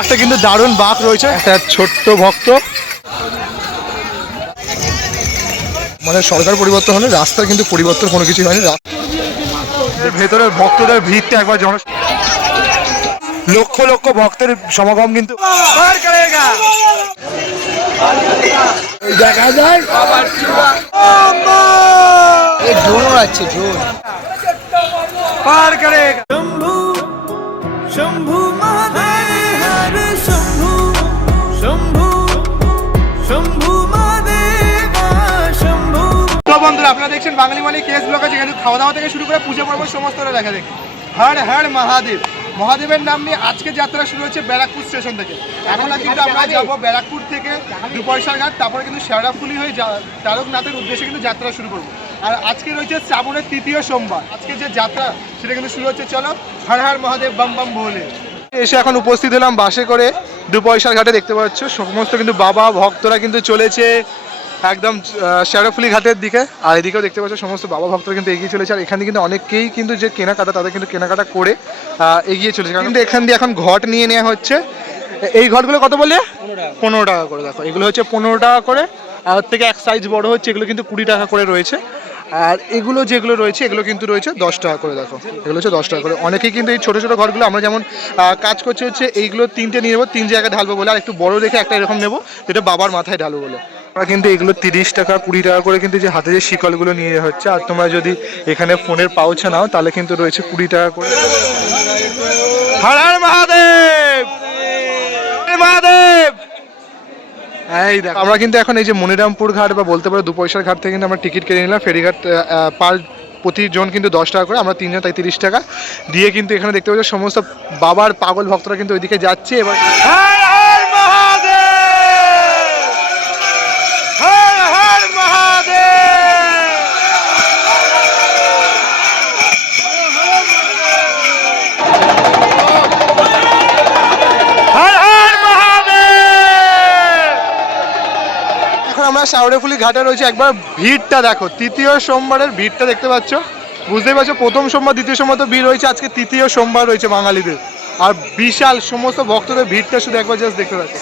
একটা কিন্তু দারুণ বাঁক রয়েছে, একটা ছোট্ট ভক্ত। মানে সরকার পরিবর্তন হলে রাস্তার কিন্তু পরিবর্তন কোনো কিছু হয়নি। ভেতরে ভক্তদের ভিড়টা একবার লক্ষ লক্ষ ভক্তের সমাগম কিন্তু দেখা যায়। ড্রোন আছে, ড্রোন পার করেগা। शंभू शंभू महादेव शंभू शंभू शंभू महादेव शंभू। তো বন্ধুরা, আপনারা দেখছেন বাঙালি মানে কেস ব্লগ আছে, কিন্তু খাওয়া দাওয়া থেকে শুরু করে পুজো পর্ব সমস্ত দেখা দেখি। হর হর মহাদেব, মহাদেবের নাম নিয়ে আজকে যাত্রা শুরু হচ্ছে ব্যারাকপুর স্টেশন থেকে। এখন কিন্তু আমরা যাবো ব্যারাকপুর থেকে দুপয়সার ঘাট, তারপরে কিন্তু শেওড়াফুলি হয়ে তারকনাথের উদ্দেশ্যে কিন্তু যাত্রা শুরু করবো। আর আজকে রয়েছে শ্রাবণের তৃতীয় সোমবার। আজকে যে যাত্রা সেটা কিন্তু শুরু হচ্ছে, চলো হর হর মহাদেব বাম বাম বলে। এসে এখন উপস্থিত হলাম বাসে করে দুপয়সার ঘাটে। দেখতে পাচ্ছ সমস্ত কিন্তু বাবা ভক্তরা কিন্তু চলেছে একদম শেওড়াফুলি ঘাটের দিকে। আর এদিকেও দেখতে পাচ্ছ সমস্ত বাবা ভক্তরা কিন্তু এগিয়ে চলেছে। আর এখানে কিন্তু অনেকেই কিন্তু যে কেনাকাটা, তাদের কিন্তু কেনাকাটা করে এগিয়ে চলেছে। কারণ কিন্তু এখান দিয়ে এখন ঘট নিয়ে নেওয়া হচ্ছে। এই ঘটগুলো কত বলে? 15 টাকা করে। দেখো এগুলো হচ্ছে 15 টাকা করে, আর ওর থেকে এক সাইজ বড় হচ্ছে এগুলো কিন্তু 20 টাকা করে রয়েছে। আর এগুলো যেগুলো রয়েছে এগুলো কিন্তু রয়েছে 10 টাকা করে। দেখো এগুলো হচ্ছে 10 টাকা করে। অনেকেই কিন্তু এই ছোটো ছোটো ঘরগুলো, আমরা যেমন কাজ করছে হচ্ছে এইগুলো 3টে নিয়ে নেবো, 3 জায়গায় ঢালবো বলে, আর একটু বড় রেখে একটা এরকম নেবো যেটা বাবার মাথায় ঢালবো বলে। আমরা কিন্তু এগুলো 30 টাকা 20 টাকা করে কিন্তু যে হাতে যে শিকলগুলো নিয়ে হচ্ছে। আর তোমরা যদি এখানে ফোনের পাউচে নাও তাহলে কিন্তু রয়েছে 20 টাকা করে। হর হর মহাদেব, মহাদেব। এই দেখো আমরা কিন্তু এখন এই যে মনিরামপুর ঘাট বা বলতে পারো দুপয়সার ঘাট থেকে কিন্তু আমরা টিকিট কেটে নিলাম। ফেরিঘাট প্রতিজন কিন্তু 10 টাকা করে, আমরা 3 জন তাই 30 টাকা দিয়ে কিন্তু এখানে দেখতে পাচ্ছি সমস্ত বাবার পাগল ভক্তরা কিন্তু ওইদিকে যাচ্ছে। এবার হর হর মহাদেব, হর হর মহাদেব। আমরা শেওড়াফুলি ঘাটে রয়েছে। একবার ভিড়টা দেখো, তৃতীয় সোমবারের ভিড়টা দেখতে পাচ্ছ, বুঝতেই পারছো। প্রথম সোমবার দ্বিতীয় সোমবার তো ভিড় রয়েছে, আজকে তৃতীয় সোমবার রয়েছে বাঙালিদের। আর বিশাল সমস্ত ভক্তদের ভিড়টা শুধু একবার জাস্ট দেখতে পাচ্ছ।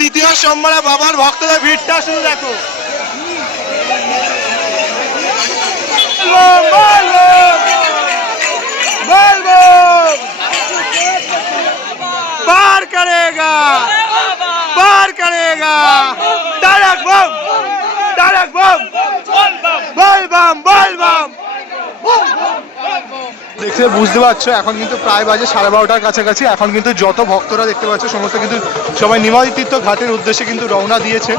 তৃতীয় সোমবারে বাবার ভক্তদের ভিড়টা শুধু দেখো। পার করেগা, পার করেগা। তারক বম, তারক বম, বল বাম, বল বাম। দেখতে বুঝতে পারছো এখন কিন্তু প্রায় বাজে 12:30টার কাছাকাছি। এখন কিন্তু যত ভক্তরা দেখতে পাচ্ছ সমস্ত কিন্তু সবাই নিমাই তীর্থ ঘাটের উদ্দেশ্যে কিন্তু রওনা দিয়েছে।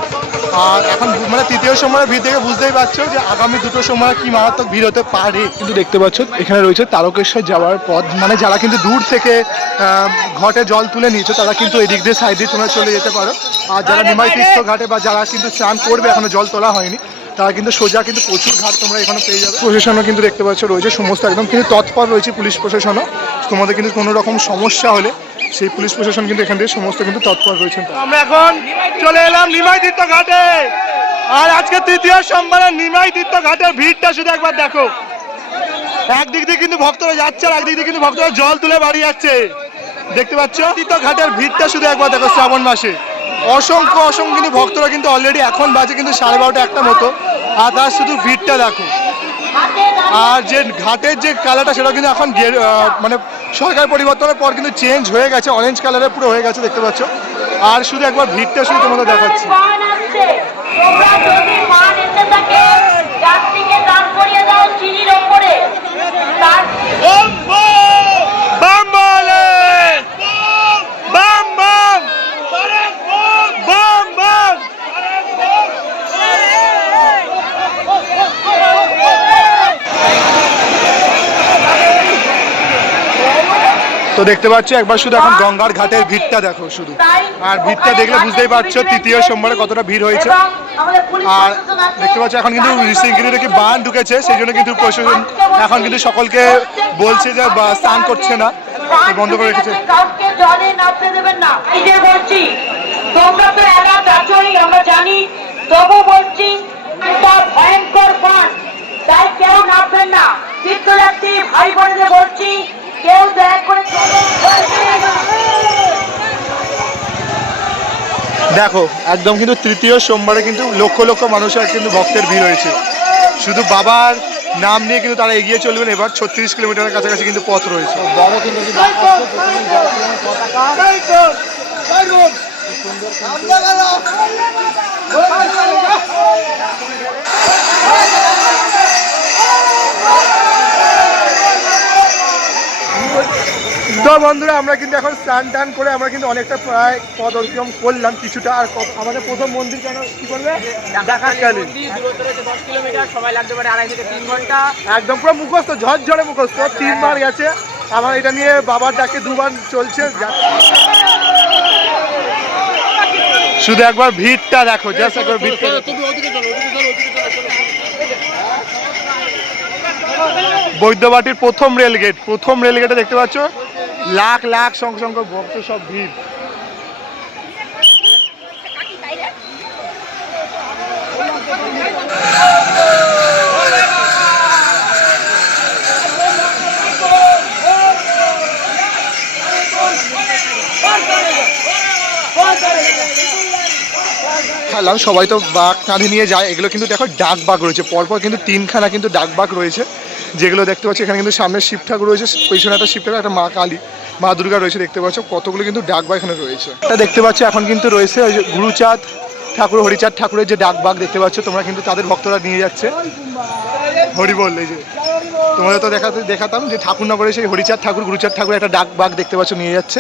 আর এখন মানে তৃতীয় সময়ের ভিড় থেকে বুঝতেই পারছো যে আগামী দুটো সময় কি মারাত্মক ভিড় হতে পারে। কিন্তু দেখতে পাচ্ছ এখানে রয়েছে তারকেশ্বর যাওয়ার পথ। মানে যারা কিন্তু দূর থেকে ঘটে জল তুলে নিয়েছো তারা কিন্তু এই দিক দিয়ে সাইড দিয়ে তোমরা চলে যেতে পারো। আর যারা নিমাই তীর্থ ঘাটে বা যারা কিন্তু স্নান করবে এখনো জল তোলা হয়নি, তারা কিন্তু সোজা কিন্তু প্রচুর ঘাট তোমরা এখানে পেয়ে যাবে। প্রশাসনও কিন্তু দেখতে পাচ্ছ রয়েছে সমস্ত একদম কিন্তু তৎপর রয়েছে। পুলিশ প্রশাসনও তোমাদের কিন্তু কোনো রকম সমস্যা হলে সেই পুলিশ প্রশাসন কিন্তু এখান থেকে সমস্ত কিন্তু তৎপর রয়েছেন। আমরা এখন চলে এলাম নিমাই তীর্থ ঘাটে। আর আজকে তৃতীয় সোমবারে নিমাই তীর্থ ঘাটের ভিড়টা শুধু একবার দেখো। একদিক দিয়ে কিন্তু ভক্তরা যাচ্ছে আর একদিক দিয়ে কিন্তু ভক্তরা জল তুলে বাড়ি যাচ্ছে। দেখতে পাচ্ছ তীর্থ ঘাটের ভিড়টা শুধু একবার দেখো। শ্রাবণ মাসে অসংখ্য কিন্তু ভক্তরা কিন্তু অলরেডি এখন বাজে কিন্তু 12:30 একটা মতো। আর তার শুধু ভিড়টা দেখো। আর যে ঘাটের যে কালারটা সেটা কিন্তু এখন মানে সরকার পরিবর্তনের পর কিন্তু চেঞ্জ হয়ে গেছে, অরেঞ্জ কালারে পুরো হয়ে গেছে দেখতে পাচ্ছ। আর শুধু একবার ভিড়টা শুধু তোমাদের দেখাচ্ছি। তো দেখতে পাচ্ছ একবার শুধু এখন গঙ্গার ঘাটের ভিড়টা দেখো শুধু। আর ভিড়টা দেখলে বুঝতেই পারছো তৃতীয় সোমবারে কতটা ভিড় হয়েছে। আর দেখতে পাচ্ছ এখন কিন্তু সিকিউরিটি বান ঢুকেছে, সেই জন্য কিন্তু প্রশাসন এখন কিন্তু সকলকে বলছে যে স্নান করছে না, বন্ধ করে রেখেছে। আমরা জানি, তবু বলছি ভয়ঙ্কর বান, তাই কেউ নামবেন না। তীর্থযাত্রী ভাই বোনেদের বলছি কেউ দয়া করে দেখো একদম কিন্তু তৃতীয় সোমবারে কিন্তু লক্ষ লক্ষ মানুষের কিন্তু ভক্তের ভিড় হয়েছে। শুধু বাবার নাম নিয়ে কিন্তু তারা এগিয়ে চলবেন। এবার 36 কিলোমিটারের কাছাকাছি কিন্তু পথ রয়েছে। তো বন্ধুরা আমরা কিন্তু এখন স্নান টান করে আমরা কিন্তু অনেকটা প্রায় পথ অতিক্রম করলাম কিছুটা। আর আমাদের প্রথম মন্দির কেন কি করবে ডাকাতকালী দূরত্ব রয়েছে 10 কিলোমিটার, সময় লাগতে পারে 2.5 থেকে 3 ঘন্টা। একদম পুরো মুখস্থ, ঝরঝরে মুখস্থ। 3 বার গেছে আমার এটা নিয়ে, বাবার ডাকে 2 বার চলছে। শুধু একবার ভিড়টা দেখো, জাস্ট একবার ভিড়টা। বৈদ্যবাটির প্রথম রেলগেটে দেখতে পাচ্ছ লাখ লাখ সংখ্যক ভক্ত, সব ভিড়। খেলাম সবাই তো বাঘ কাঁধে নিয়ে যায়। এগুলো কিন্তু দেখো ডাক বাঘ রয়েছে, পরপর কিন্তু 3খানা কিন্তু ডাক বাঘ রয়েছে, যেগুলো দেখতে পাচ্ছি। এখানে কিন্তু সামনে শিব ঠাকুর রয়েছে, পেছনে একটা শিব ঠাকুর, একটা মা কালী, মা দুর্গা রয়েছে দেখতে পাচ্ছ। কতগুলো কিন্তু ডাক বাঘ এখানে রয়েছে। এটা দেখতে পাচ্ছ এখন কিন্তু রয়েছে ওই যে গুরুচাঁদ ঠাকুর, হরিচাঁদ ঠাকুরের যে ডাক বাঘ দেখতে পাচ্ছ তোমরা, কিন্তু তাদের ভক্তরা নিয়ে যাচ্ছে। হরিবল, এই যে তোমাদের তো দেখাতাম যে ঠাকুরনগরে সেই হরিচাঁদ ঠাকুর, গুরুচাঁদ ঠাকুর একটা ডাক বাঘ দেখতে পাচ্ছ নিয়ে যাচ্ছে।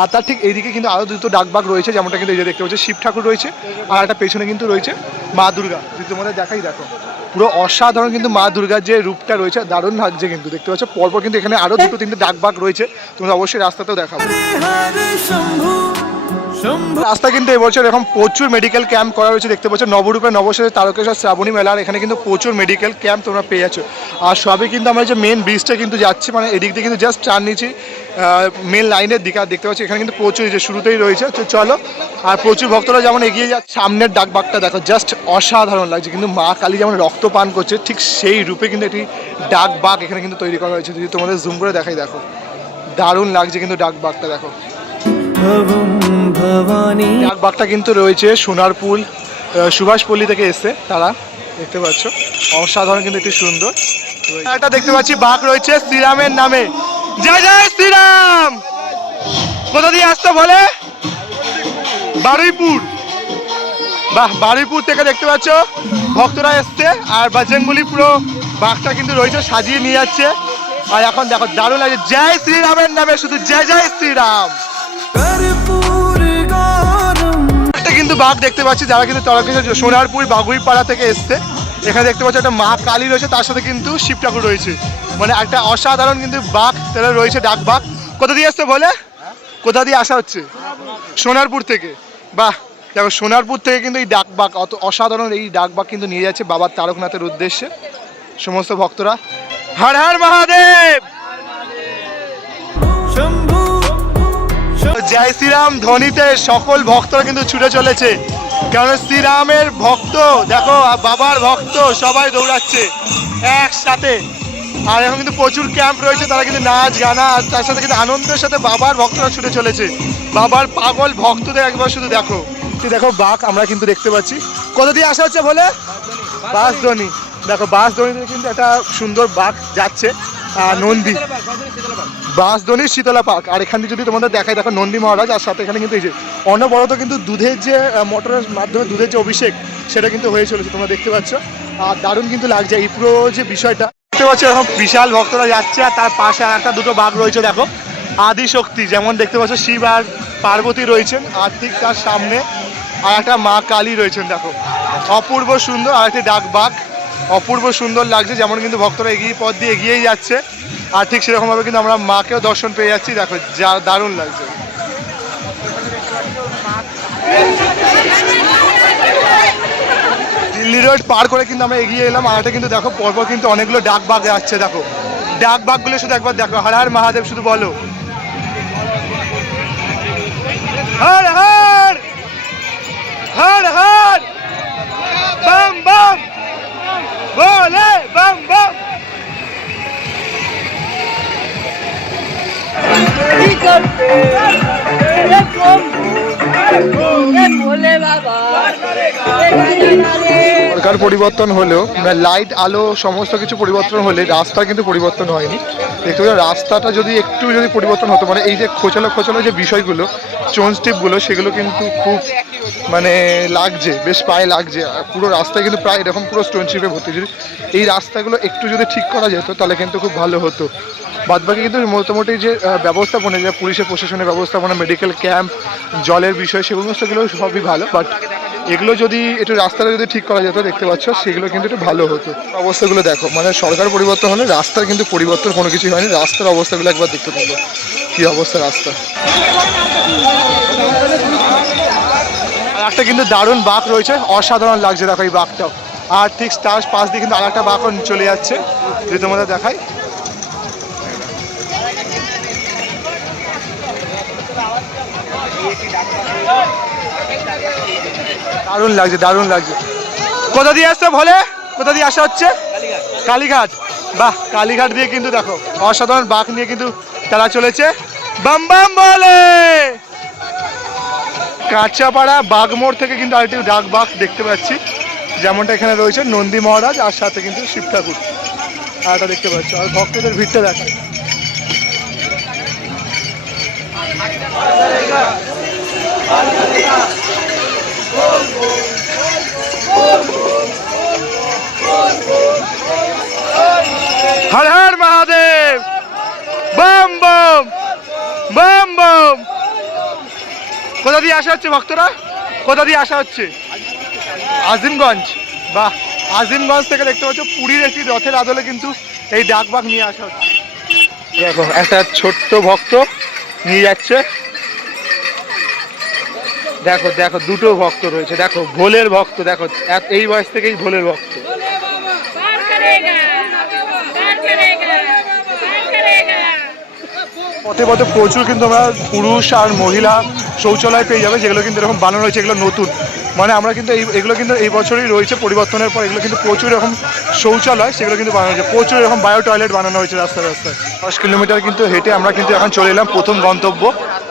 আর তার ঠিক এইদিকে কিন্তু আরও 2টো ডাক বাঘ রয়েছে, যেমনটা কিন্তু এই যে দেখতে পাচ্ছ শিব ঠাকুর রয়েছে, আর একটা পেছনে কিন্তু রয়েছে মা দুর্গা। যদি তোমাদের দেখাই, দেখো পুরো অসাধারণ কিন্তু মা দুর্গার যে রূপটা রয়েছে, দারুণ লাগছে কিন্তু দেখতে পাচ্ছ। পরপর কিন্তু এখানে আরও 2-3টে ডাক বাঘ রয়েছে, তোমরা অবশ্যই রাস্তাতেও দেখাবো। রাস্তা কিন্তু এবছর এখন প্রচুর মেডিকেল ক্যাম্প করা রয়েছে দেখতে পাচ্ছ। নবরূপে নবশেষে তারকেশ্বর শ্রাবণী মেলার এখানে কিন্তু প্রচুর মেডিকেল ক্যাম্প তোমরা পেয়ে যাচ্ছ। আর সবই কিন্তু আমরা যে মেন ব্রিজটা কিন্তু যাচ্ছি, মানে এদিক দিয়ে কিন্তু জাস্ট টার্ন নিচ্ছি মেন লাইনের দিকে। আর দেখতে পাচ্ছি এখানে কিন্তু প্রচুর যে শুরুতেই রয়েছে। তো চলো, আর প্রচুর ভক্তরা যেমন এগিয়ে যাচ্ছে। সামনের ডাক বাঘটা দেখো, জাস্ট অসাধারণ লাগছে। কিন্তু মা কালী যেমন রক্তপান করছে, ঠিক সেই রূপে কিন্তু একটি ডাক বাঘ এখানে কিন্তু তৈরি করা হয়েছে। যদি তোমাদের জুম করে দেখাই, দেখো দারুণ লাগছে কিন্তু ডাক বাঘটা। দেখো ডাক বাঘটা কিন্তু রয়েছে সোনারপুর সুভাষপল্লী থেকে এসছে তারা, দেখতে পাচ্ছ অসাধারণ কিন্তু একটু সুন্দর। এটা দেখতে পাচ্ছি বাঘ রয়েছে শ্রীরামের নামে। জয় জয় শ্রীরাম। কোথা দিয়ে আসতো বলে? বারুইপুর। বাহ, বারুইপুর থেকে দেখতে পাচ্ছ ভক্তরা এসছে। আর বজরংবলী পুরো বাঘটা কিন্তু রয়েছে সাজিয়ে নিয়ে যাচ্ছে। আর এখন দেখো দারুণ লাগছে, জয় শ্রীরামের নামে, শুধু জয় জয় শ্রীরাম। কিন্তু বাঘ দেখতে পাচ্ছি যারা কিন্তু তারকেশ্বর সোনারপুর বাগুইপাড়া থেকে এসছে। এখানে দেখতে পাচ্ছি একটা মা কালী রয়েছে, তার সাথে কিন্তু শিব ঠাকুর রয়েছে। মানে একটা অসাধারণ কিন্তু বাঘ তারা রয়েছে, ডাক বাঘ। কোথা দিয়ে আসছে বলে? কোথা দিয়ে আসা হচ্ছে? সোনারপুর থেকে। বাহ, দেখো সোনারপুর থেকে কিন্তু এই ডাক বাঘ, অত অসাধারণ এই ডাক বাঘ কিন্তু নিয়ে যাচ্ছে বাবার তারকনাথের উদ্দেশ্যে সমস্ত ভক্তরা। হর হর মহাদেব, জয় শ্রীরাম ধ্বনিতে সকল ভক্তরা কিন্তু ছুটে চলেছে। কারণ শ্রীরামের ভক্ত দেখো, বাবার ভক্ত সবাই দৌড়াচ্ছে একসাথে। আর এখন কিন্তু প্রচুর ক্যাম্প রয়েছে, তারা কিন্তু নাচ গানা আর তার সাথে কিন্তু আনন্দের সাথে বাবার ভক্তরা ছুটে চলেছে। বাবার পাগল ভক্তদের একবার শুধু দেখো। দেখো বাঘ আমরা কিন্তু দেখতে পাচ্ছি। কোথা দিয়ে আসা হচ্ছে বলে? বাঁশদ্রোণী। দেখো বাঁশদ্রোণীতে কিন্তু একটা সুন্দর বাঘ যাচ্ছে, নন্দী, বাঁশদ্রোণীর শীতলা পার্ক। আর এখান থেকে যদি তোমাদের দেখায়, দেখো নন্দী মহারাজ। আর সাথে এখানে কিন্তু এই যে অনবরত কিন্তু দুধের যে মোটরের মাধ্যমে দুধের যে অভিষেক, সেটা কিন্তু হয়ে চলেছে, তোমরা দেখতে পাচ্ছ। আর দারুণ কিন্তু লাগছে এই পুরো যে বিষয়টা দেখতে পাচ্ছ। এখন বিশাল ভক্তরা যাচ্ছে। আর তার পাশে আর একটা 2টো বাঘ রয়েছে দেখো, আদিশক্তি, যেমন দেখতে পাচ্ছ শিব আর পার্বতী রয়েছেন। আর ঠিক তার সামনে আর একটা মা কালী রয়েছেন। দেখো অপূর্ব সুন্দর। আর একটি ডাক বাঘ, অপূর্ব সুন্দর লাগছে। যেমন কিন্তু ভক্তরা এগিয়ে পথ দিয়ে এগিয়েই যাচ্ছে। আর ঠিক সেরকমভাবে কিন্তু আমরা মাকেও দর্শন পেয়ে যাচ্ছি। দেখো যা দারুণ লাগছে। দিল্লি রোড পার করে কিন্তু আমরা এগিয়ে এলাম। আর এটা কিন্তু দেখো পরপর কিন্তু অনেকগুলো ডাক বাঘ যাচ্ছে। দেখো ডাক বাঘগুলো শুধু একবার দেখো, হর হর মহাদেব শুধু বলো, হর হর হর হর বম বম বলে বম বম। সরকার পরিবর্তন হলেও লাইট আলো সমস্ত কিছু পরিবর্তন হলে রাস্তা কিন্তু পরিবর্তন হয়নি। দেখতে পাচ্ছি রাস্তাটা যদি একটু পরিবর্তন হতো, মানে এই যে খোঁচালো যে বিষয়গুলো, স্টোন স্টিপগুলো, সেগুলো কিন্তু খুব মানে লাগছে, বেশ পায়ে লাগছে। পুরো রাস্তায় কিন্তু প্রায় এরকম পুরো স্টোন স্টিপে ভর্তি। যদি এই রাস্তাগুলো একটু যদি ঠিক করা যেত তাহলে কিন্তু খুব ভালো হতো। বাদবাকি কিন্তু মোটামুটি যে ব্যবস্থাপনা, যে পুলিশের প্রশাসনের ব্যবস্থাপনা, মেডিকেল ক্যাম্প, জলের বিষয়, সেগুলো সবই ভালো। বাট এগুলো যদি একটু রাস্তাটা যদি ঠিক করা যেত, দেখতে পাচ্ছ, সেগুলো কিন্তু একটু ভালো হতো। অবস্থাগুলো দেখো, মানে সরকার পরিবর্তন হলে রাস্তার কিন্তু পরিবর্তন কোনো কিছুই হয়নি। রাস্তার অবস্থাগুলো একবার দেখতে পাবো কী অবস্থা রাস্তা। আর একটা কিন্তু দারুণ বাঁক রয়েছে, অসাধারণ লাগছে দেখো এই বাঁকটাও। আর ঠিক তার পাশ দিয়ে কিন্তু আর একটা বাঁকও চলে যাচ্ছে, যদি তোমাদের দেখাই। দারুণ লাগছে। কোথা দিয়ে আসছে ভোলে? কোথা দিয়ে আসা হচ্ছে? কালীঘাট। বাহ, কালীঘাট দিয়ে কিন্তু দেখো অসাধারণ বাঁক নিয়ে কিন্তু তারা চলেছে। বাম বাম বলে কাঁচাপাড়া বাগমোড় থেকে কিন্তু আরেকটি ডাক বাঁক দেখতে পাচ্ছি, যেমনটা এখানে রয়েছে নন্দী মহারাজ, আর সাথে কিন্তু শিব ঠাকুর আর এটা দেখতে পাচ্ছ। আর ভক্তদের ভিড়টা দেখা, হর হর মহাদেব, বম বম বম বম। কোথা দিয়ে আসা হচ্ছে ভক্তরা? কোথা দিয়ে আসা হচ্ছে? আজিমগঞ্জ। বাহ, আজিমগঞ্জ থেকে দেখতে পাচ্ছ পুরীর একটি রথের আদলে কিন্তু এই ডাকবাগ নিয়ে আসা হচ্ছে। দেখো একটা ছোট্ট ভক্ত নিয়ে যাচ্ছে। দেখো দেখো দুটো ভক্ত রয়েছে, দেখো ভোলের ভক্ত, দেখো এই বয়স থেকেই ভোলের ভক্ত। পথে পথে প্রচুর কিন্তু আমরা পুরুষ আর মহিলা শৌচালয় পেয়ে যাবে, যেগুলো কিন্তু এরকম বানানো হয়েছে। এগুলো নতুন, মানে আমরা কিন্তু এগুলো কিন্তু এই বছরই রয়েছে, পরিবর্তনের পর এগুলো কিন্তু প্রচুর এরকম শৌচালয়, সেগুলো কিন্তু বানানো হয়েছে। প্রচুর এরকম বায়ো টয়লেট বানানো হয়েছে রাস্তায় রাস্তায়। 10 কিলোমিটার কিন্তু হেঁটে আমরা কিন্তু এখন চলে এলাম প্রথম গন্তব্য,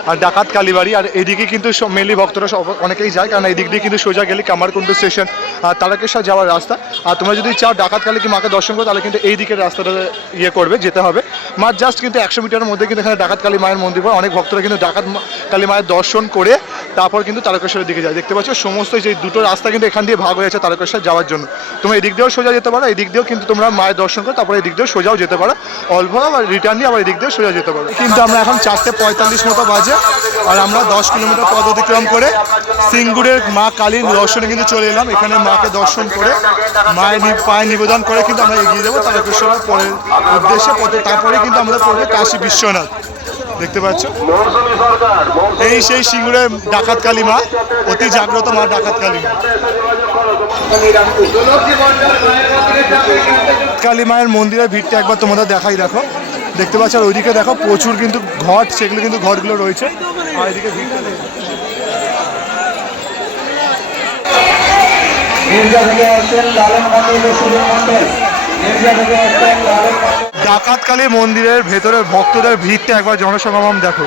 আর ডাকাত কালীবাড়ি। আর এদিকে কিন্তু মেনলি ভক্তরা অনেকেই যায়, কারণ এই দিক দিয়ে কিন্তু সোজা গেলে কামারকুণ্ডু স্টেশন আর তারকেশ্বর যাওয়ার রাস্তা। আর তোমরা যদি চাও ডাকাত কালীকে মাকে দর্শন করো, তাহলে কিন্তু এই দিকের রাস্তাটা যেতে হবে। মার জাস্ট কিন্তু 100 মিটারের মধ্যে কিন্তু এখানে ডাকাত কালী মায়ের মন্দির পড়ে। অনেক ভক্তরা কিন্তু ডাকাত কালী মায়ের দর্শন করে তারপর কিন্তু তারকেশ্বরের দিকে যায়। দেখতে পাচ্ছ সমস্ত যে দুটো রাস্তা কিন্তু এখান দিয়ে ভাগ হয়েছে তারকেশ্বর যাওয়ার জন্য। তোমরা এই দিক দিয়েও সোজা যেতে পারো, এই দিক দিয়েও কিন্তু তোমরা মায়ের দর্শন করো, তারপরে এই দিক দিয়েও সোজাও যেতে পারো। অল্প আবার রিটার্ন নিয়ে আবার এই দিক দিয়েও সোজা যেতে পারো। কিন্তু আমরা এখন 4:45 মতো বাজে, আর আমরা 10 কিলোমিটার পথ অতিক্রম করে সিঙ্গুরের মা কালীর দর্শনে কিন্তু চলে এলাম। এখানে মাকে দর্শন করে মায়ের পায়ে নিবেদন করে কিন্তু আমরা এগিয়ে যাবো তারকেশ্বরের পরের উদ্দেশ্যে। তারপরে কিন্তু আমাদের পড়বে কাশী বিশ্বনাথ। দেখতে পাচ্ছ এই সেই সিঙ্গুরের ডাকাত কালী মা, অতি জাগ্রত মা ডাকাত কালী মা। কালী মায়ের মন্দিরের ভিড়টা একবার তোমাদের দেখাই। দেখো, দেখতে পাচ্ছ, আর ওইদিকে দেখো প্রচুর কিন্তু ঘট, সেগুলো কিন্তু ঘরগুলো রয়েছে। আর এদিকে ভিড়টা ডাকাত কালী মন্দিরের ভেতরে ভক্তদের ভিড়টা একবার জনসমাগম দেখো।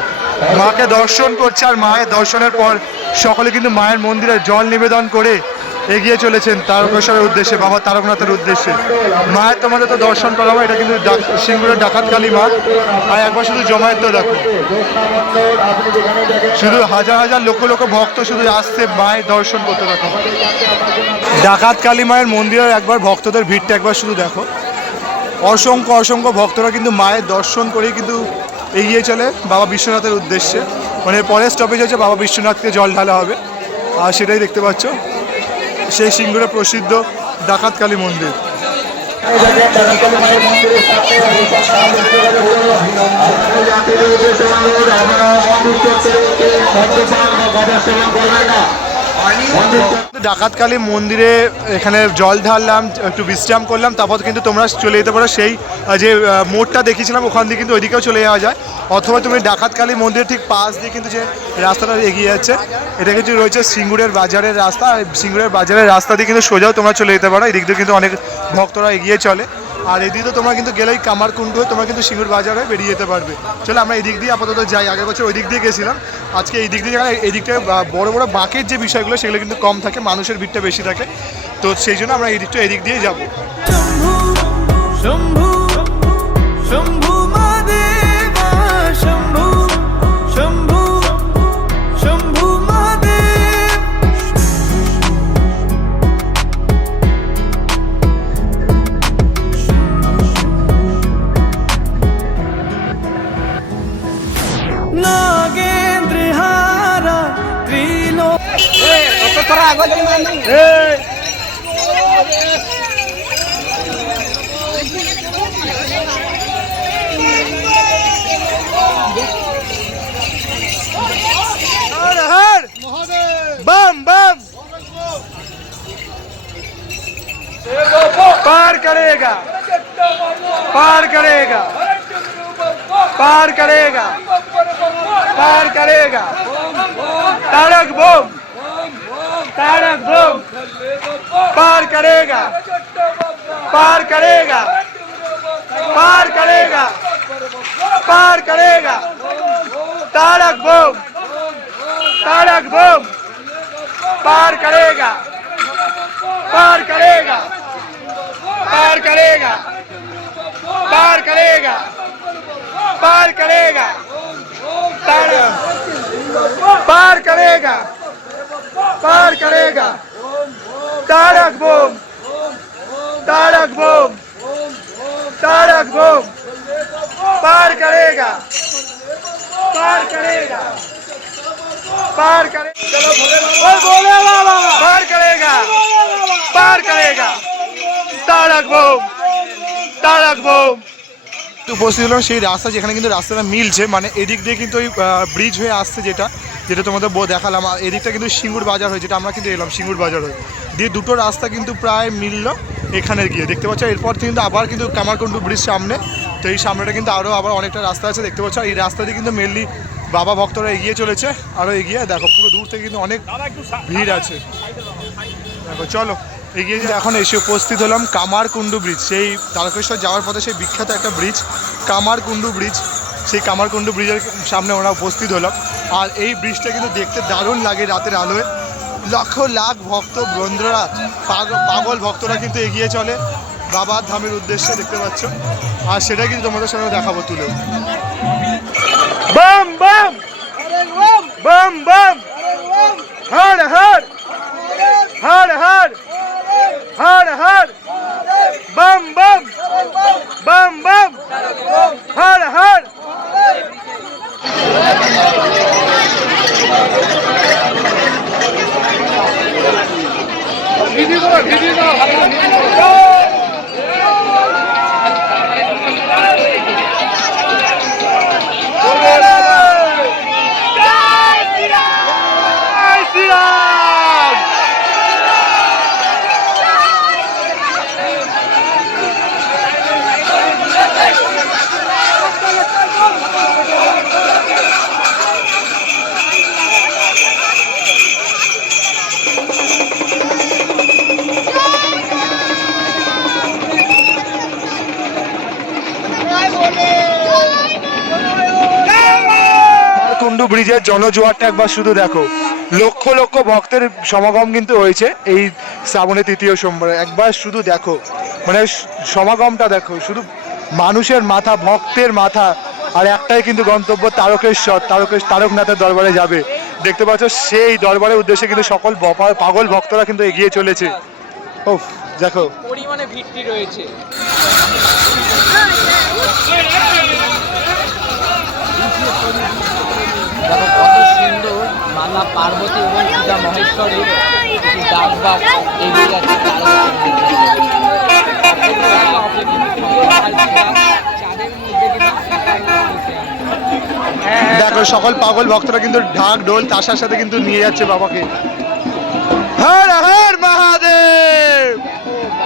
মাকে দর্শন করছে, আর মায়ের দর্শনের পর সকলে কিন্তু মায়ের মন্দিরে জল নিবেদন করে এগিয়ে চলেছেন তারকেশ্বরের উদ্দেশ্যে, বাবা তারকনাথের উদ্দেশ্যে। মায়ের তোমাদের তো দর্শন করাবো, এটা কিন্তু সিঙ্গুরের ডাকাত কালী মা। আর একবার শুধু জমায়েত দেখো, শুধু হাজার হাজার লক্ষ লক্ষ ভক্ত শুধু আসছে মায়ের দর্শন করতে। দেখো ডাকাত কালী মায়ের মন্দিরের একবার ভক্তদের ভিড়টা একবার শুধু দেখো। অসংখ্য অসংখ্য ভক্তরা কিন্তু মায়ের দর্শন করেই কিন্তু এগিয়ে চলে বাবা বিশ্বনাথের উদ্দেশ্যে। মানে পরের স্টপেজ হচ্ছে বাবা বিশ্বনাথকে জল ঢালা হবে, আর সেটাই দেখতে পাচ্ছ সেই সিঙ্গুরে প্রসিদ্ধ ডাকাত কালী মন্দির। ডাকাত কালী মন্দিরে এখানে জল ঢাললাম, একটু বিশ্রাম করলাম, তারপর কিন্তু তোমরা চলে যেতে পারো সেই যে মোড়টা দেখিয়েছিলাম ওখান দিয়ে কিন্তু ওইদিকেও চলে যাওয়া যায়। অথবা তুমি ডাকাত কালী মন্দিরের ঠিক পাশ দিয়ে কিন্তু যে রাস্তাটা এগিয়ে যাচ্ছে, এটা কিন্তু রয়েছে সিঙ্গুরের বাজারের রাস্তা। আর সিঙ্গুরের বাজারের রাস্তা দিয়ে কিন্তু সোজাও তোমরা চলে যেতে পারো। এদিক দিয়ে কিন্তু অনেক ভক্তরা এগিয়ে চলে। আর এদিকে তো তোমরা কিন্তু গেলেই কামারকুণ্ড হয়ে তোমরা কিন্তু সিঙ্গুর বাজার হয়ে বেরিয়ে যেতে পারবে। চলো আমরা এদিক দিয়ে আপাতত যাই, আগের বছর ওই দিক দিয়ে গেছিলাম, আজকে এই দিক দিয়ে যাই। এই দিকটা বড় বড় বাঁকের যে বিষয়গুলো সেগুলো কিন্তু কম থাকে, মানুষের ভিড়টা বেশি থাকে, তো সেই জন্য আমরা এদিক দিয়ে যাবো। শম্ভু শম্ভু মহাদেবা শম্ভু শম্ভু শম্ভু মহাদেব। নাগেন্দ্র হারা ত্রিলোক हर हर बम बम पार करेगा पार करेगा पार करेगा पार करेगा तारक बम तारक बम पार करेगा पार करेगा पार करेगा पार करेगा तारक बम तारक बम पार करेगा पार करेगा पार करेगा पार करेगा पार करेगा तारक पार करेगा पार करेगा तारक बम तारक बम तारक बम पार करेगा पार करेगा पार करेगा पार करेगा पार करेगा तारक बम तारक बम। উপস্থিত হলাম সেই রাস্তা যেখানে কিন্তু রাস্তাটা মিলছে, মানে এদিক দিয়ে কিন্তু ওই ব্রিজ হয়ে আসছে, যেটা তোমাদের দেখালাম, আর এদিকটা কিন্তু সিঙ্গুর বাজার হয়ে, যেটা আমরা কিন্তু এলাম সিঙ্গুর বাজার হয়ে দিয়ে দুটো রাস্তা কিন্তু প্রায় মিললো এখানে গিয়ে। দেখতে পাচ্ছ এরপর কিন্তু আবার কিন্তু কামারকুণ্ডু ব্রিজ সামনে, তো এই সামনেটা কিন্তু আবার অনেকটা রাস্তা আছে দেখতে পাচ্ছ। এই রাস্তা দিয়ে কিন্তু মেনলি বাবা ভক্তরা এগিয়ে চলেছে, আরও এগিয়ে দেখো পুরো দূর থেকে কিন্তু অনেক ভিড় আছে। দেখো চলো এগিয়ে যে এখন এসে উপস্থিত হলাম কামারকুণ্ডু ব্রিজ, সেই তারকেশ্বর যাওয়ার পথে সেই বিখ্যাত একটা ব্রিজ কামারকুণ্ডু ব্রিজ, সেই কামারকুণ্ডু ব্রিজের সামনে ওরা উপস্থিত হলাম। আর এই ব্রিজটা কিন্তু দেখতে দারুণ লাগে রাতের আলোয়, লক্ষ লাখ ভক্ত বন্ধুরা পাগল ভক্তরা কিন্তু এগিয়ে চলে বাবার ধামের উদ্দেশ্যে, দেখতে পাচ্ছ। আর সেটা কিন্তু তোমাদের সঙ্গে দেখাবো তুলে। बम बम बम बम हर हर हर हर हर हर बम बम बम बम हर हर। কুণ্ডু ব্রিজের জনজোয়ারটা একবার শুধু দেখো, লক্ষ লক্ষ ভক্তের সমাগম কিন্তু হয়েছে এই শ্রাবণের তৃতীয় সোমবারে। একবার শুধু দেখো, মানে সমাগমটা দেখো, শুধু মানুষের মাথা, ভক্তের মাথা, আর একটাই কিন্তু গন্তব্য তারকেশ্বর, তারকনাথের দরবারে যাবে। দেখতে পাচ্ছ সেই দরবারের উদ্দেশ্যে কিন্তু সকল পাগল ভক্তরা কিন্তু এগিয়ে চলেছে। ও দেখো পরিমাণে ভিড়টি রয়েছে। দেখো কত সুন্দর মাতা পার্বতী এবং পিতা মহেশ্বরের ডাকবাক এগিয়ে যাচ্ছে দেখো সকল পাগল ভক্তরা কিন্তু ঢাক ঢোল তাশার সাথে কিন্তু নিয়ে যাচ্ছে বাবাকে। হর হর মহাদেব।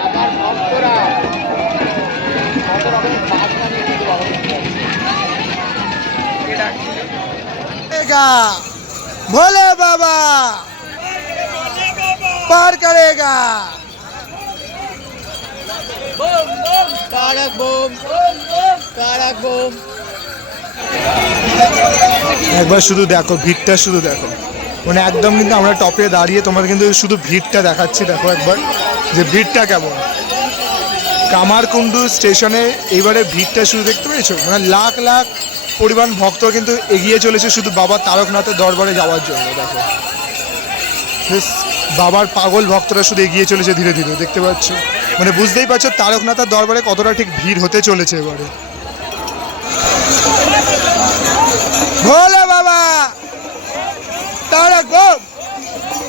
বাবার ভক্তরা কত রকম বাজনা নিয়ে কিন্তু बाबा भोले बाबा पार करेगा তারক বোম, তারক বোম। একবার শুধু দেখো ভিড়টা, শুধু দেখো, মানে একদম কিন্তু আমরা টপে দাঁড়িয়ে তোমার কিন্তু শুধু ভিড়টা দেখাচ্ছি। দেখো একবার যে ভিড়টা কেমন। কামারকুণ্ডু স্টেশনে এইবারে ভিড়টা শুধু দেখতে পেয়েছো, মানে লাখ লাখ পরিমাণ ভক্ত কিন্তু এগিয়ে চলেছে শুধু বাবা তারকনাথের দরবারে যাওয়ার জন্য। দেখো বেশ বাবার পাগল ভক্তরা শুধু এগিয়ে চলেছে ধীরে ধীরে, দেখতে পাচ্ছ। মানে বুঝতেই পারছো তারকনাথের দরবারে কতটা ঠিক ভিড় হতে চলেছে এবারে। ভোলে বাবা, Tarak bomb,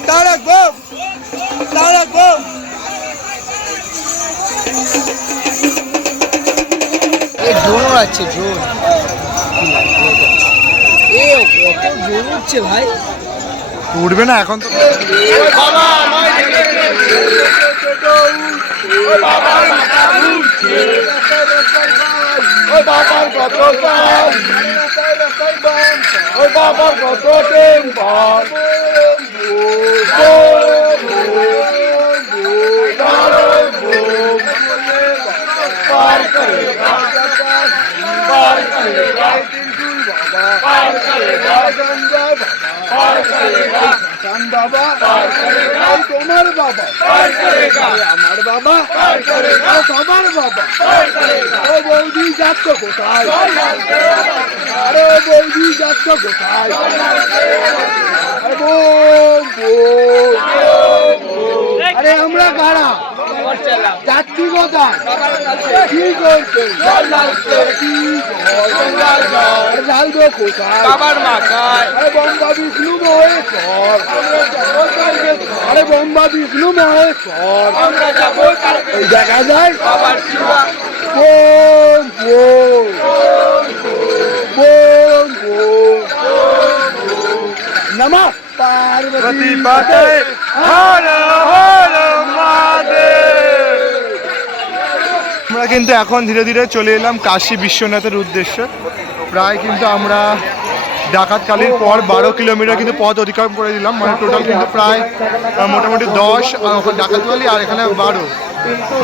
Tarak bomb, Tarak bomb. এই ড্রোন উড়াচ্ছে, ড্রোন। এ কত ড্রোন উঠছে ভাই। উঠবে না এখন তো। বাবা তোমার বাবা, আমার বাবা, সবার বাবা। ও বৌদি যাচ্ছ কোথায়? আরে বৌদি যাচ্ছ কোথায়? আরে আমরা কারা যাচ্ছি কোথায়? কি করছে? ঢালবো কোথায়? বাবার মাথায়। আরে বম্বা বিষ্ণু মহেশ্বর, আরে বম্বা বিষ্ণু মহেশ্বর। ওই দেখা যায় বাবার বোম বোম বোম বোম। নমঃ পার্বতী পতে হর হর মহাদেব। আমরা কিন্তু এখন ধীরে ধীরে চলে এলাম কাশী বিশ্বনাথের উদ্দেশ্যে। প্রায় কিন্তু আমরা ডাকাতকালীর পর 12 কিলোমিটার কিন্তু পথ অতিক্রম করে দিলাম। মানে টোটাল কিন্তু প্রায় মোটামুটি 10 ডাকাতকালী আর এখানে 12,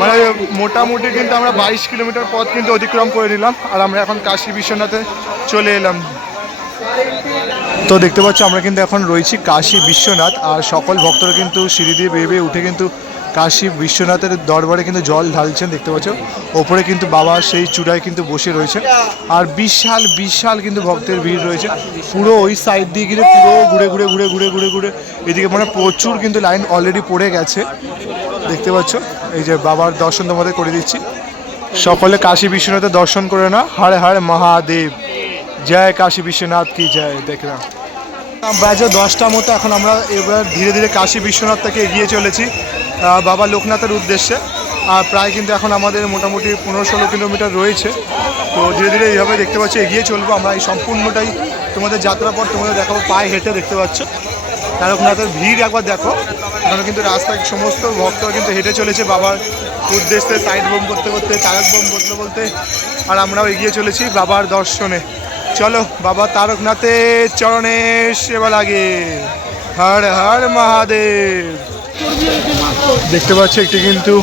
মানে মোটামুটি কিন্তু আমরা 22 কিলোমিটার পথ কিন্তু অতিক্রম করে নিলাম। আর আমরা এখন কাশী বিশ্বনাথে চলে এলাম। তো দেখতে পাচ্ছ আমরা কিন্তু এখন রয়েছি কাশী বিশ্বনাথ, আর সকল ভক্তরা কিন্তু সিঁড়ি দিয়ে বেয়ে বেয়ে উঠে কিন্তু কাশী বিশ্বনাথের দরবারে কিন্তু জল ঢালছেন। দেখতে পাচ্ছ ওপরে কিন্তু বাবা সেই চূড়ায় কিন্তু বসে রয়েছে, আর বিশাল বিশাল কিন্তু ভক্তের ভিড় রয়েছে। পুরো ওই সাইড দিয়ে কিন্তু পুরো ঘুরে ঘুরে ঘুরে ঘুরে ঘুরে ঘুরে এদিকে মানে প্রচুর কিন্তু লাইন অলরেডি পড়ে গেছে। দেখতে পাচ্ছ এই যে বাবার দর্শন তোমাদের করে দিচ্ছি। সকলে কাশী বিশ্বনাথের দর্শন করে না। হর হর মহাদেব, জয় কাশী বিশ্বনাথ কি জয়। দেখলাম বাজে 10টার মতো, এখন আমরা এবার ধীরে ধীরে কাশী বিশ্বনাথ থেকে এগিয়ে চলেছি বাবা লোকনাথের উদ্দেশ্যে। আর প্রায় কিন্তু এখন আমাদের মোটামুটি 15-16 কিলোমিটার রয়েছে। তো ধীরে ধীরে এইভাবে দেখতে পাচ্ছি এগিয়ে চলবো আমরা। এই সম্পূর্ণটাই তোমাদের যাত্রা পর তোমাদের দেখাবো পায়ে হেঁটে। দেখতে পাচ্ছ তারকনাথের ভিড় একবার দেখো। এখানে কিন্তু রাস্তায় সমস্ত ভক্তরা কিন্তু হেঁটে চলেছে বাবার উদ্দেশ্যে, সাইড বোম করতে করতে, তারক বোম বলতে বলতে। আর আমরাও এগিয়ে চলেছি বাবার দর্শনে। চলো বাবা তারকনাথের চরণে সেবা লাগে। হর হর মহাদেব। দেখতে পাচ্ছ একটি কিন্তু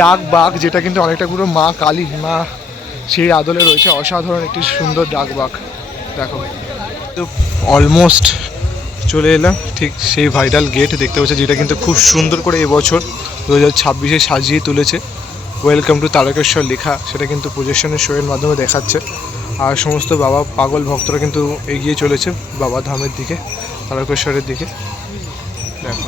ডাক বাঘ, যেটা কিন্তু অনেকটা পুরো মা কালী মা সেই আদলে রয়েছে। অসাধারণ একটি সুন্দর ডাক বাঘ। দেখো তো অলমোস্ট চলে এলাম ঠিক সেই ভাইরাল গেট দেখতে পাচ্ছ, যেটা কিন্তু খুব সুন্দর করে এবছর 2026-এ সাজিয়ে তুলেছে। ওয়েলকাম টু তারকেশ্বর লেখা, সেটা কিন্তু প্রজেকশনের শোয়ের মাধ্যমে দেখাচ্ছে। আর সমস্ত বাবা পাগল ভক্তরা কিন্তু এগিয়ে চলেছে বাবা ধামের দিকে, তারকেশ্বরের দিকে। দেখো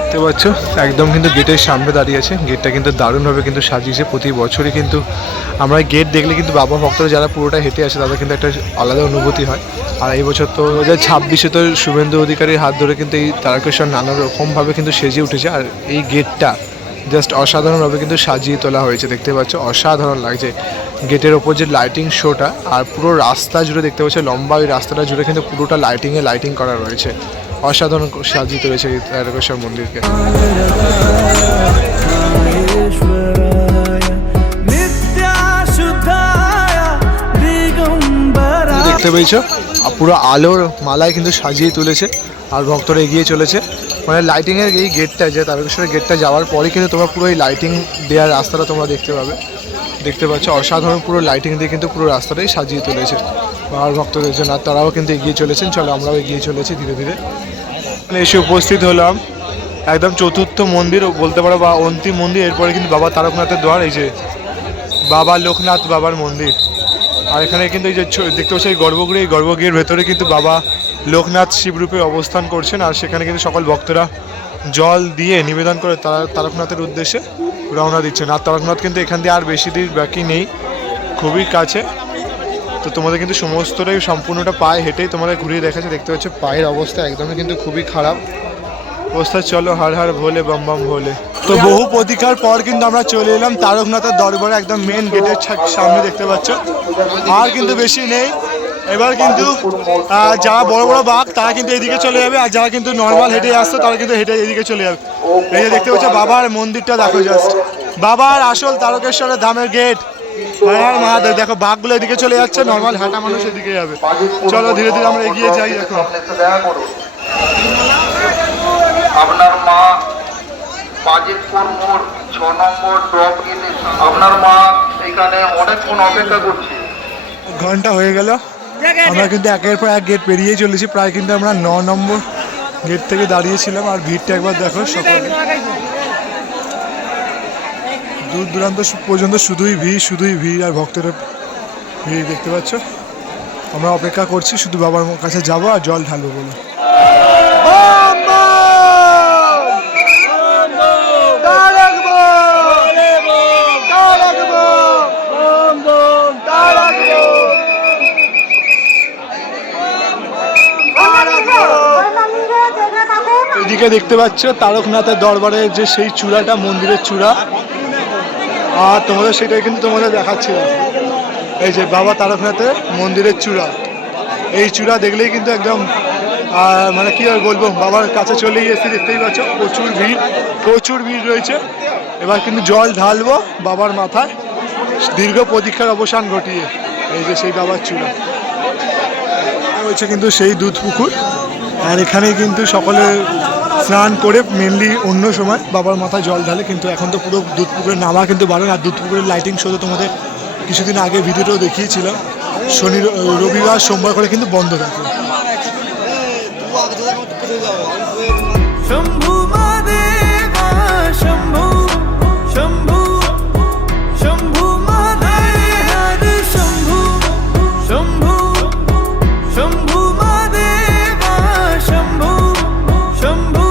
দেখতে পাচ্ছ একদম কিন্তু গেটের সামনে দাঁড়িয়ে আছে। গেটটা কিন্তু দারুণভাবে কিন্তু সাজিয়েছে। প্রতি বছরই কিন্তু আমরা গেট দেখলে কিন্তু বাবা ভক্তরা যারা পুরোটা হেঁটে আসে তাদের কিন্তু একটা আলাদা অনুভূতি হয়। আর এই বছর তো 2026-এ তো শুভেন্দু অধিকারীর হাত ধরে কিন্তু এই তারকেশ্বর নানা রকমভাবে কিন্তু সেজে উঠেছে। আর এই গেটটা জাস্ট অসাধারণভাবে কিন্তু সাজিয়ে তোলা হয়েছে। দেখতে পাচ্ছ অসাধারণ লাগছে গেটের ওপর যে লাইটিং শোটা। আর পুরো রাস্তা জুড়ে দেখতে পাচ্ছ লম্বা ওই রাস্তাটা জুড়ে কিন্তু পুরোটা লাইটিং করা রয়েছে। অসাধারণ সাজিয়ে রয়েছে এই তারকেশ্বর মন্দিরকে। দেখতে পেয়েছো পুরো আলোর মালায় কিন্তু সাজিয়ে তুলেছে। আর ভক্তরা এগিয়ে চলেছে মানে লাইটিংয়ের এই গেটটা যে তারকেশ্বরের গেটটা যাওয়ার পরে কিন্তু তোমরা পুরো এই লাইটিং দেওয়ার রাস্তাটা তোমরা দেখতে পাবে, দেখতে পাচ্ছ অসাধারণ পুরো লাইটিং দিয়ে কিন্তু পুরো রাস্তাটাই সাজিয়ে তুলেছে বাবার ভক্তদের জন্য। আর তারাও কিন্তু এগিয়ে চলেছেন, চলো আমরাও এগিয়ে চলেছি ধীরে ধীরে। মানে এসে উপস্থিত হলাম একদম চতুর্থ মন্দির বলতে পারো বা অন্তিম মন্দির, এরপরে কিন্তু বাবা তারকনাথের দ্বার, এই যে বাবা লোকনাথ বাবার মন্দির। আর এখানে কিন্তু এই যে দেখতে পাচ্ছি এই গর্ভগৃহ, এই গর্ভগৃহের ভেতরে কিন্তু বাবা লোকনাথ শিবরূপে অবস্থান করছেন। আর সেখানে কিন্তু সকল ভক্তরা জল দিয়ে নিবেদন করে তারা তারকনাথের উদ্দেশ্যে রওনা দিচ্ছেন। আর তারকনাথ কিন্তু এখান দিয়ে আর বেশি দূর বাকি নেই, খুবই কাছে। তো তোমাদের কিন্তু সমস্তটাই সম্পূর্ণটা পায়ে হেঁটেই তোমাদের ঘুরিয়ে দেখাচ্ছে। দেখতে পাচ্ছ পায়ের অবস্থা একদমই কিন্তু খুবই খারাপ অবস্থা। চলো হর হর ভোলে বম বম ভোলে। তো বহু প্রতীক্ষার পর কিন্তু আমরা চলে এলাম তারকনাথের দরবারে, একদম মেন গেটের সামনে দেখতে পাচ্ছ। আর কিন্তু বেশি নেই, এবার কিন্তু যারা বড় বড় বাঘ তারা কিন্তু এদিকে চলে যাবে, আর যারা কিন্তু নর্মাল হেঁটে আসতো তারা কিন্তু হেঁটে এদিকে চলে যাবে। এই যে দেখতে পাচ্ছ বাবার মন্দিরটা দেখো, জাস্ট বাবার আসল তারকেশ্বরের ধামের গেট। হর মহাদেব, দেখো বাঘগুলো এদিকে চলে যাচ্ছে, নর্মাল হাঁটা মানুষ এদিকে যাবে। চলো ধীরে ধীরে আমরা এগিয়ে যাই। এখন আপনার মা বাজিতপুর মোড় 6 নম্বর ড্রপ গেটে, আপনার মা এখানে অনেকক্ষণ অপেক্ষা করছে। ঘন্টা হয়ে গেল, আমরা কিন্তু একের পর এক গেট পেরিয়ে চলেছি। প্রায় কিন্তু আমরা 9 নম্বর গেট থেকে দাঁড়িয়েছিলাম। আর ভিড়টা একবার দেখো, সকলে দূর দূরান্ত পর্যন্ত শুধুই ভিড় আর ভক্তের ভিড় দেখতে পাচ্ছ। আমরা অপেক্ষা করছি শুধু বাবার কাছে যাবো আর জল ঢালবো বলে। এদিকে দেখতে পাচ্ছ তারকনাথের দরবারের যে সেই চূড়াটা, মন্দিরের চূড়া, আর তোমাদের সেটাই কিন্তু তোমাদের দেখাচ্ছিল। এই যে বাবা তারকনাথের মন্দিরের চূড়া, এই চূড়া দেখলেই কিন্তু একদম মানে কি আর বলবো, বাবার কাছে চলেই এসে দেখতেই পাচ্ছ প্রচুর ভিড় রয়েছে। এবার কিন্তু জল ঢালবো বাবার মাথায়, দীর্ঘ প্রতীক্ষার অবসান ঘটিয়ে। এই যে সেই বাবার চূড়া রয়েছে কিন্তু সেই দুধ পুকুর। আর এখানেই কিন্তু সকলে স্নান করে মেনলি অন্য সময় বাবার মাথায় জল ঢালে, কিন্তু এখন তো পুরো দুধ পুকুরে নামা কিন্তু বারণ। আর দুধ পুকুরের লাইটিং শো তো তোমাদের কিছুদিন আগে ভিডিওটাও দেখিয়েছিলাম, রবিবার সোমবার করে কিন্তু বন্ধ থাকে। শম্ভু মহাদেবা শম্ভু শম্ভু শম্ভু মহাদেব শম্ভু শম্ভু শম্ভু মহাদেবা শম্ভু শম্ভু।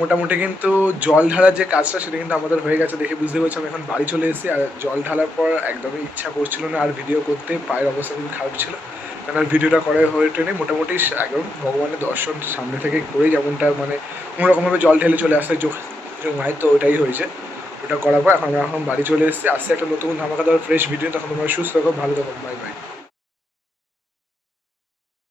মোটামুটি কিন্তু জল ঢালার যে কাজটা সেটা কিন্তু আমাদের হয়ে গেছে, দেখে বুঝতে পারছি আমি এখন বাড়ি চলে এসেছি। আর জল ঢালার পর একদমই ইচ্ছা করছিল না আর ভিডিও করতে, পায়ের অবস্থা খুবই খারাপ ছিল, কারণ আর ভিডিওটা করা হয়ে ওঠেনি। মোটামুটি একদম ভগবানের দর্শন সামনে থেকে করেই, যেমনটা মানে কোনোরকমভাবে জল ঢেলে চলে আসতে মায়ের, তো ওটাই হয়েছে। ওটা করার পর এখন আমরা বাড়ি চলে এসেছি। আসছে একটা নতুন ধামাকাদার ফ্রেশ ভিডিও, তখন তোমরা সুস্থ থাকো, ভালো থাকো, বাই বাই।